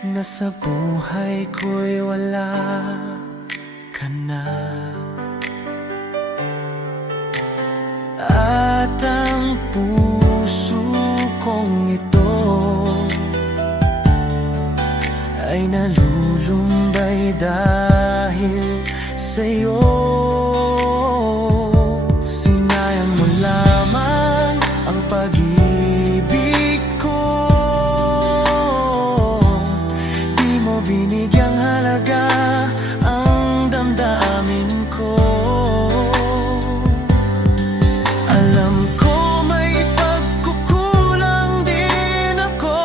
na sa buhay ko'y wala ka na. At ang puso kong ito ay nalulumbay dahil sa'yo. Sinayang mo lamang ang pag-ibig ko, di mo binigyang halaga ang damdamin ko. Alam ko may pagkukulang din ako,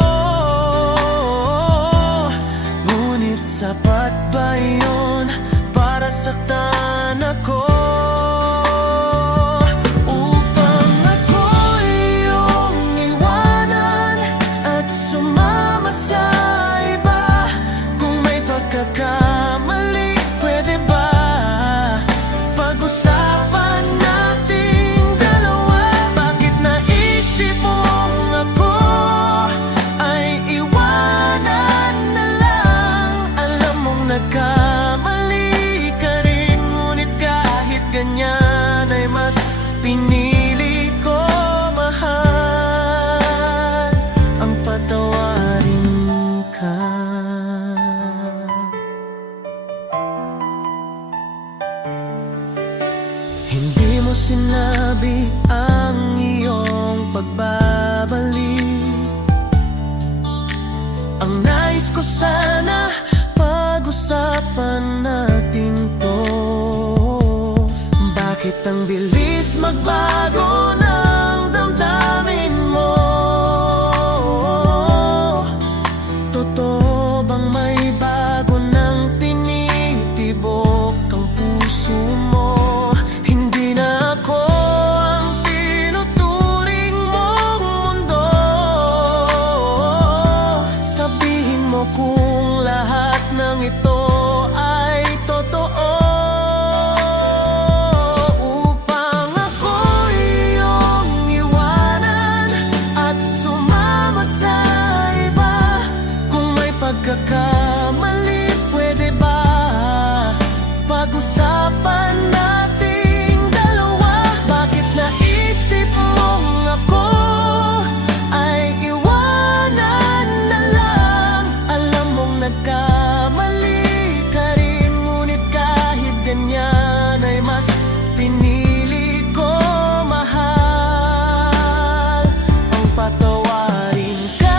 ngunit sapat ba yun para saktan ako? Upang ako'y iyong iwanan at sumama sa iba. Kung may pagkakamali, pwede ba pag-usapan nating dalawa? Bakit naisip mong ako ay iwanan na lang? Alam mong nagkamali ka rin, ngunit kahit ganyan ay mas pinili ko, mahal, ang patawarin ka. Hindi mo sinabi ang iyong pagbabalik. Ang nais ko sana pag-usapan natin to. Bakit ang bilis magbago ng damdamin mo? Totoo bang may bago ng tinitibok ang puso mo? Hindi na ako ang tinuturing mong mundo. Sabihin mo kung lahat ng ito ay totoo, upang ako'y iyong iwanan at sumama sa iba. Kung may pagkakamali, pwede ba pag-usapan nating dalawa? Bakit naisip mong ako ay iwanan na lang? Alam mong nagkamali ka rin, ngunit kahit ganyan ay mas pinili ko, mahal, ang patawarin ka.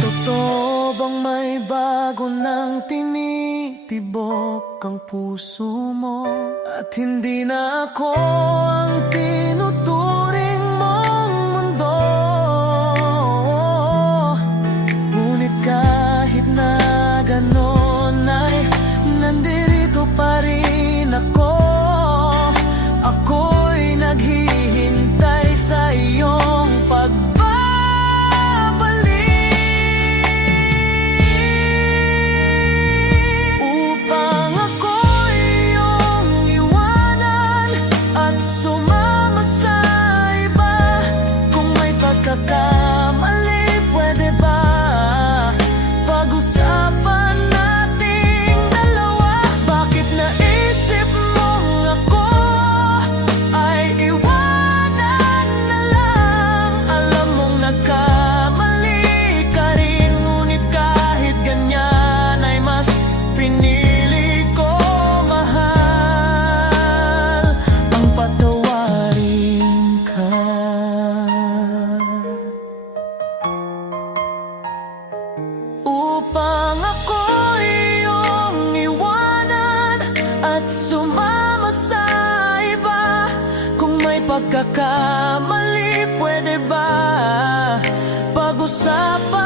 Totoo bang may bago ng tinitibok ang puso mo? At hindi na ako ang tinuturing mong mundo. Ngunit kahit na ganon ay nandirito pa rin ako. Ako'y naghihintay sa iyong pagbabalik. Upang ako'y iyong iwanan at sumama sa iba. Kung may pagkakamali, pwede ba pag-usapan nating dalawa? Bakit naisip mong ako ay iwanan na lang? Alam mong nagkamali ka rin, ngunit kahit ganyan ay mas pinili ko, mahal, ang patawarin ka. Upang ako'y iyong iwanan at sumama sa iba. Kung may pagkakamali, pwede ba pag-usapan